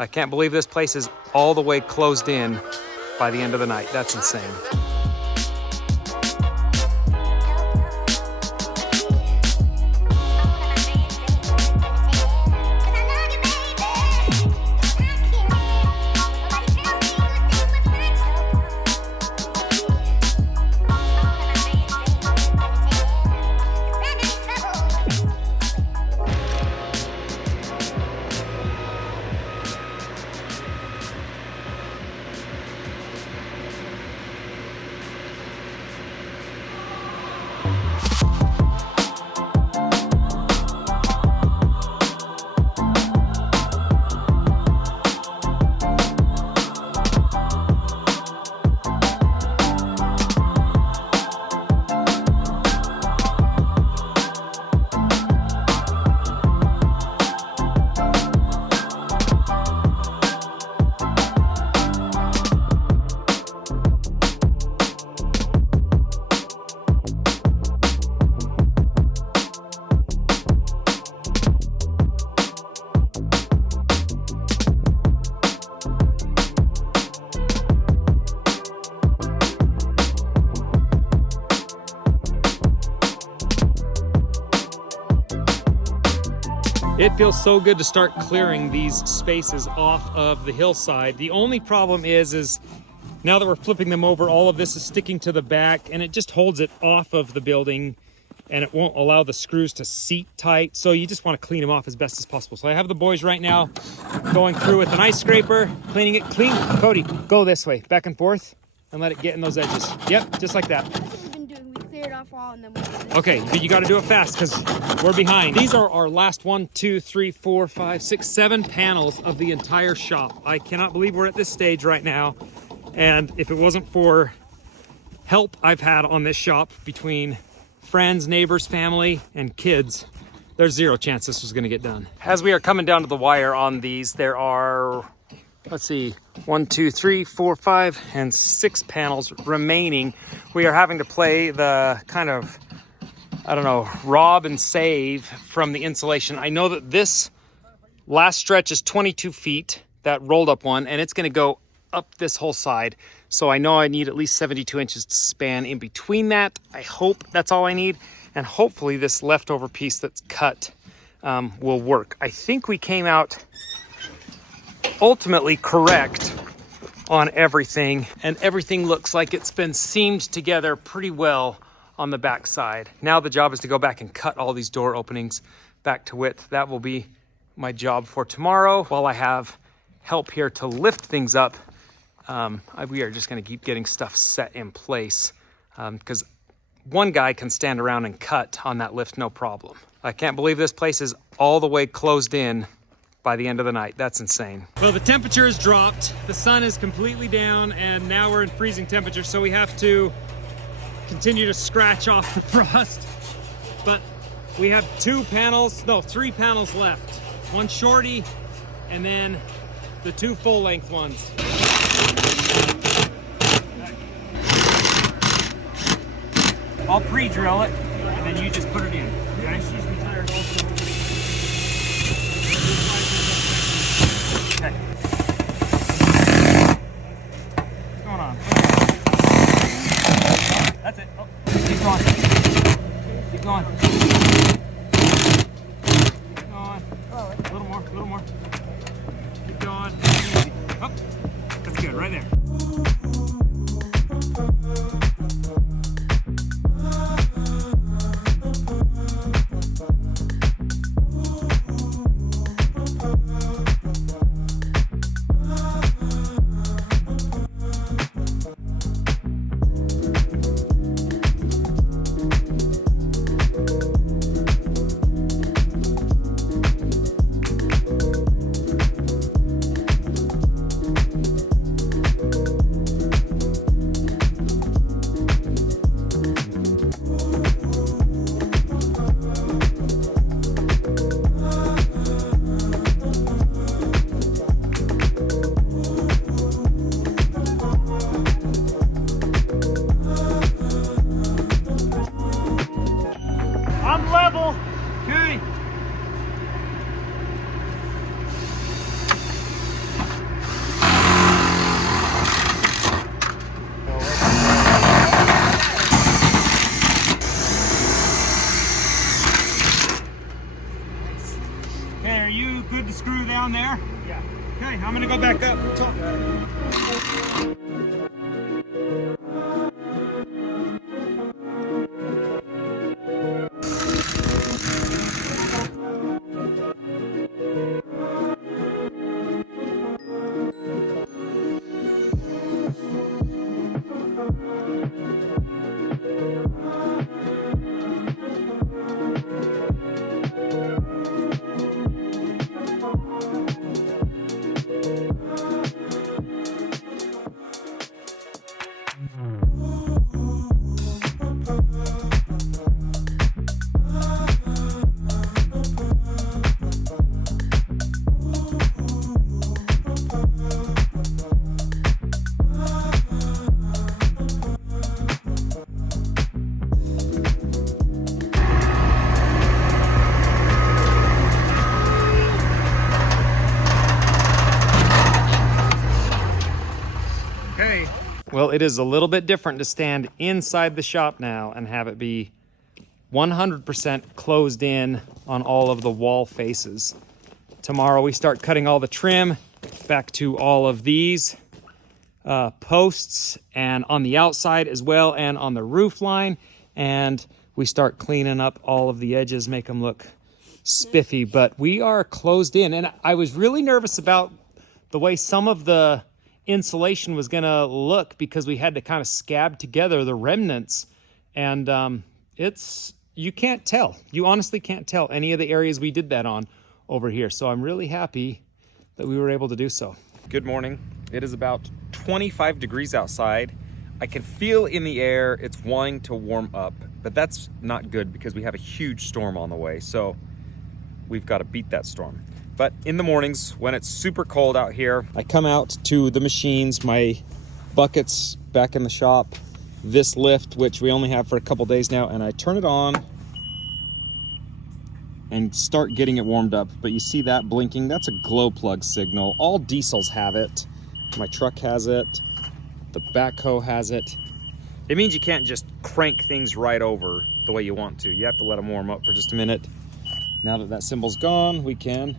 I can't believe this place is all the way closed in by the end of the night. That's insane. It feels so good to start clearing these spaces off of the hillside. The only problem is now that we're flipping them over, all of this is sticking to the back and it just holds it off of the building and it won't allow the screws to seat tight. So you just want to clean them off as best as possible. So I have the boys right now going through with an ice scraper, cleaning it clean. Cody, go this way, back and forth and let it get in those edges. Yep, just like that. Okay, but you got to do it fast because we're behind. These are our last 1, 2, 3, 4, 5, 6, 7 panels of the entire shop. I cannot believe we're at this stage right now. And if it wasn't for help I've had on this shop between friends, neighbors, family, and kids, there's zero chance this was going to get done. As we are coming down to the wire on these, there are, let's see, 1, 2, 3, 4, 5, and 6 panels remaining. We are having to play the kind of, I don't know, rob and save from the insulation. I know that this last stretch is 22 feet, that rolled up one, and it's going to go up this whole side. So I know I need at least 72 inches to span in between that. I hope that's all I need. And hopefully this leftover piece that's cut will work. I think we came out ultimately correct on everything, and everything looks like it's been seamed together pretty well on the back side. Now the job is to go back and cut all these door openings back to width. That will be my job for tomorrow. While I have help here to lift things up, we are just going to keep getting stuff set in place because one guy can stand around and cut on that lift no problem. I can't believe this place is all the way closed in by the end of the night. That's insane. Well, the temperature has dropped, the sun is completely down, and now we're in freezing temperature, so we have to continue to scratch off the frost. But we have 3 panels left. One shorty, and then the 2 full-length ones. I'll pre-drill it, and then you just put it in. Okay? Okay. What's going on? That's it. Oh, keep going. Keep going. Keep going. A little more, a little more. Keep going. Easy. Oh, that's good, right there. Yeah. Okay, I'm gonna go back up top. Well, it is a little bit different to stand inside the shop now and have it be 100% closed in on all of the wall faces. Tomorrow we start cutting all the trim back to all of these posts and on the outside as well and on the roof line. And we start cleaning up all of the edges, make them look spiffy, but we are closed in. And I was really nervous about the way some of the insulation was gonna look because we had to kind of scab together the remnants, and you can't tell. You honestly can't tell any of the areas we did that on over here. So I'm really happy that we were able to do so. Good morning. It is about 25 degrees outside. I can feel in the air it's wanting to warm up, but that's not good because we have a huge storm on the way. So we've got to beat that storm. But in the mornings when it's super cold out here, I come out to the machines, my buckets back in the shop, this lift, which we only have for a couple days now, and I turn it on and start getting it warmed up. But you see that blinking? That's a glow plug signal. All diesels have it. My truck has it. The backhoe has it. It means you can't just crank things right over the way you want to. You have to let them warm up for just a minute. Now that that symbol's gone, we can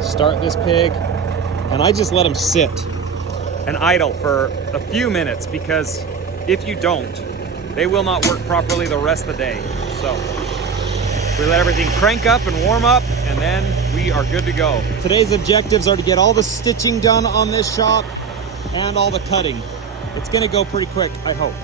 start this pig, and I just let them sit and idle for a few minutes, because if you don't, they will not work properly the rest of the day. So we let everything crank up and warm up, and then we are good to go. Today's objectives are to get all the stitching done on this shop and all the cutting. It's gonna go pretty quick, I hope.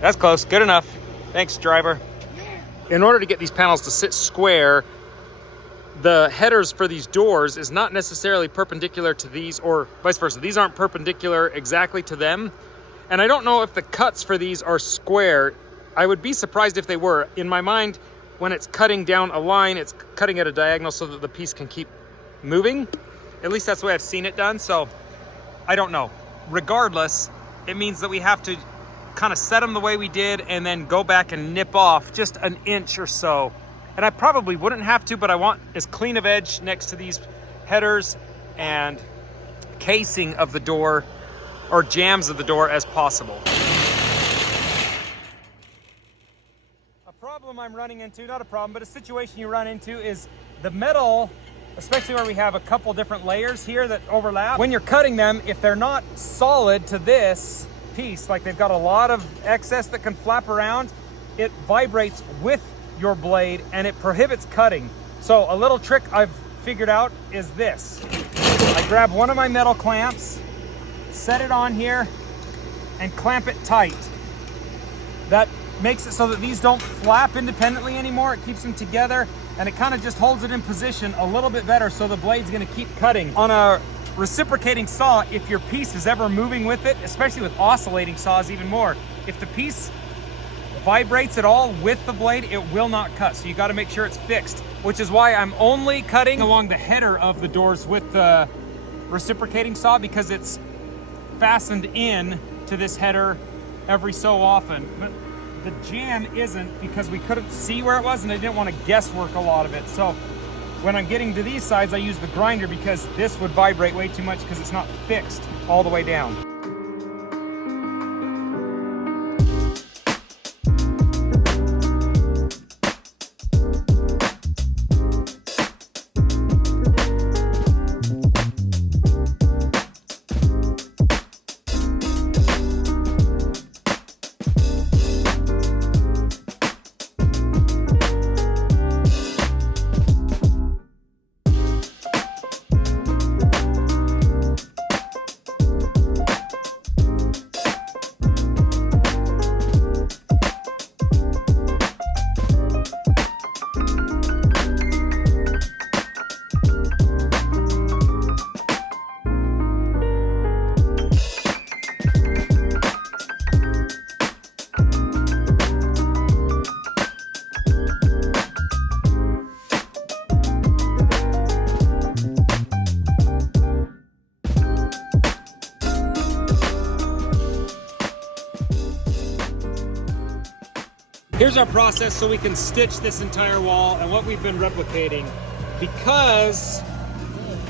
That's close, good enough. Thanks, driver. In order to get these panels to sit square, the headers for these doors is not necessarily perpendicular to these, or vice versa. These aren't perpendicular exactly to them. And I don't know if the cuts for these are square. I would be surprised if they were. In my mind, when it's cutting down a line, it's cutting at a diagonal so that the piece can keep moving. At least that's the way I've seen it done, so I don't know. Regardless, it means that we have to kind of set them the way we did and then go back and nip off just an inch or so. And I probably wouldn't have to, but I want as clean of edge next to these headers and casing of the door, or jambs of the door, as possible. A problem I'm running into, not a problem, but a situation you run into is the metal, especially where we have a couple different layers here that overlap. When you're cutting them, if they're not solid to this piece, like they've got a lot of excess that can flap around, it vibrates with your blade and it prohibits cutting. So a little trick I've figured out is this. I grab one of my metal clamps, set it on here, and clamp it tight. That makes it so that these don't flap independently anymore. It keeps them together, and it kind of just holds it in position a little bit better, so the blade's gonna keep cutting. On a reciprocating saw, if your piece is ever moving with it, especially with oscillating saws even more, if the piece vibrates at all with the blade, it will not cut. So you got to make sure it's fixed, which is why I'm only cutting along the header of the doors with the reciprocating saw, because it's fastened in to this header every so often, but the jam isn't, because we couldn't see where it was and I didn't want to guesswork a lot of it. So when I'm getting to these sides, I use the grinder because this would vibrate way too much because it's not fixed all the way down. Here's our process so we can stitch this entire wall and what we've been replicating. Because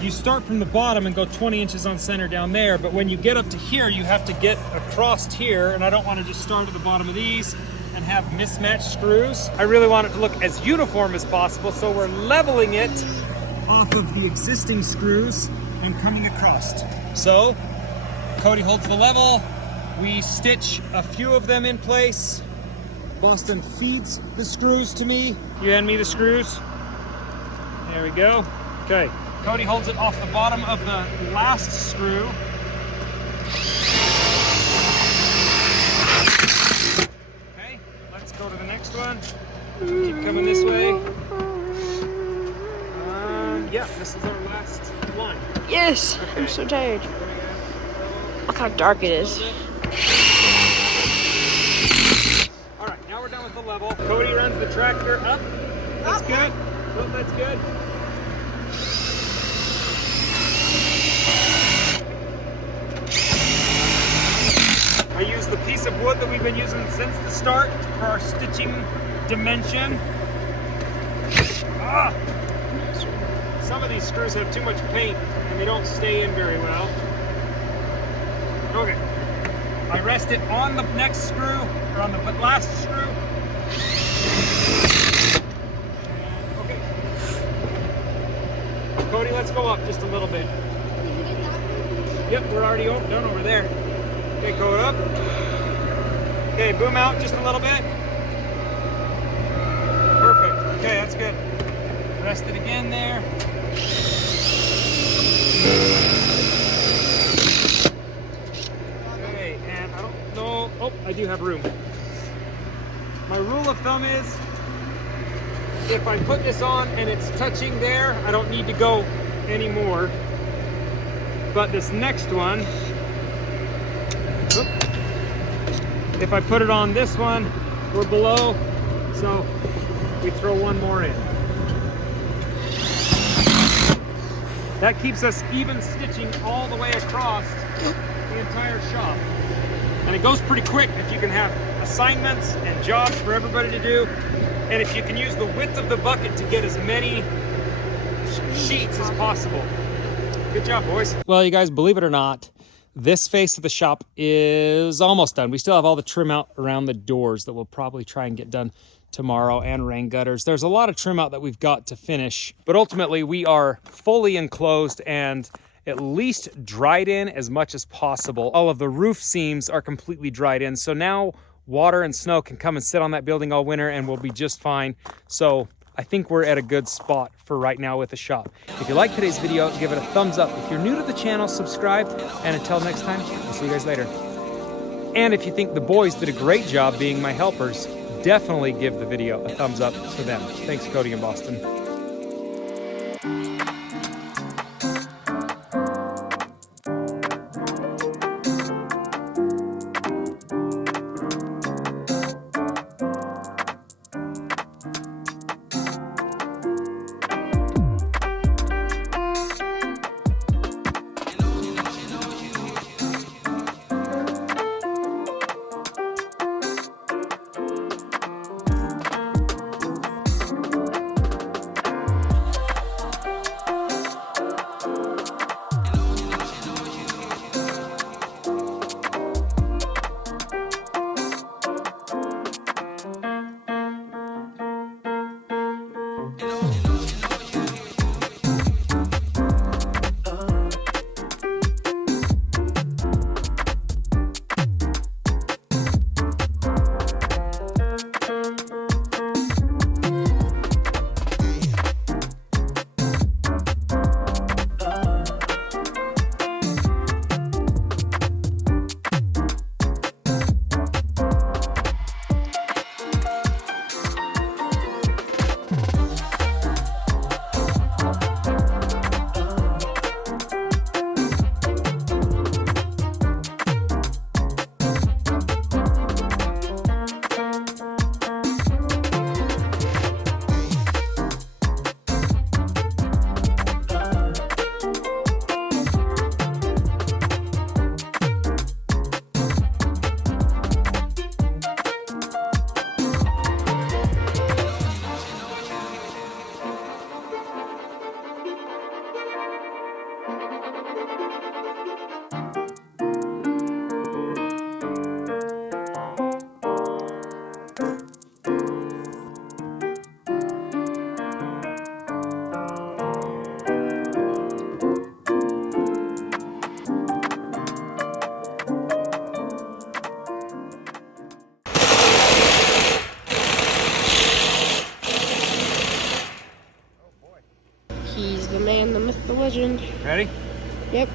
you start from the bottom and go 20 inches on center down there, but when you get up to here, you have to get across here, and I don't want to just start at the bottom of these and have mismatched screws. I really want it to look as uniform as possible, so we're leveling it off of the existing screws and coming across. So Cody holds the level, we stitch a few of them in place. Boston feeds the screws to me. You hand me the screws. There we go. Okay. Cody holds it off the bottom of the last screw. Okay, let's go to the next one. Keep coming this way. Yeah, this is our last one. Yes, okay. I'm so tired. Look how dark it is. Done with the level. Cody runs the tractor up. That's good. Oh, that's good. I use the piece of wood that we've been using since the start for our stitching dimension. Some of these screws have too much paint and they don't stay in very well. Okay. I rest it on the next screw, or on the last screw. Okay. Cody, let's go up just a little bit. Yep, we're already done over there. Okay, go up. Okay, boom out just a little bit. Perfect. Okay, that's good. Rest it again there. Oh, I do have room. My rule of thumb is, if I put this on and it's touching there, I don't need to go anymore. But this next one, if I put it on this one, we're below, so we throw one more in. That keeps us even stitching all the way across the entire shop. And it goes pretty quick if you can have assignments and jobs for everybody to do. And if you can use the width of the bucket to get as many sheets as possible. Good job, boys. Well, you guys, believe it or not, this face of the shop is almost done. We still have all the trim out around the doors that we'll probably try and get done tomorrow, and rain gutters. There's a lot of trim out that we've got to finish, but ultimately we are fully enclosed and at least dried in as much as possible. All of the roof seams are completely dried in, so now water and snow can come and sit on that building all winter and we'll be just fine. So I think we're at a good spot for right now with the shop. If you like today's video, give it a thumbs up. If you're new to the channel, subscribe, and until next time, we'll see you guys later. And if you think the boys did a great job being my helpers, definitely give the video a thumbs up for them. Thanks, Cody and Boston. He's the man, the myth, the legend. Ready? Yep.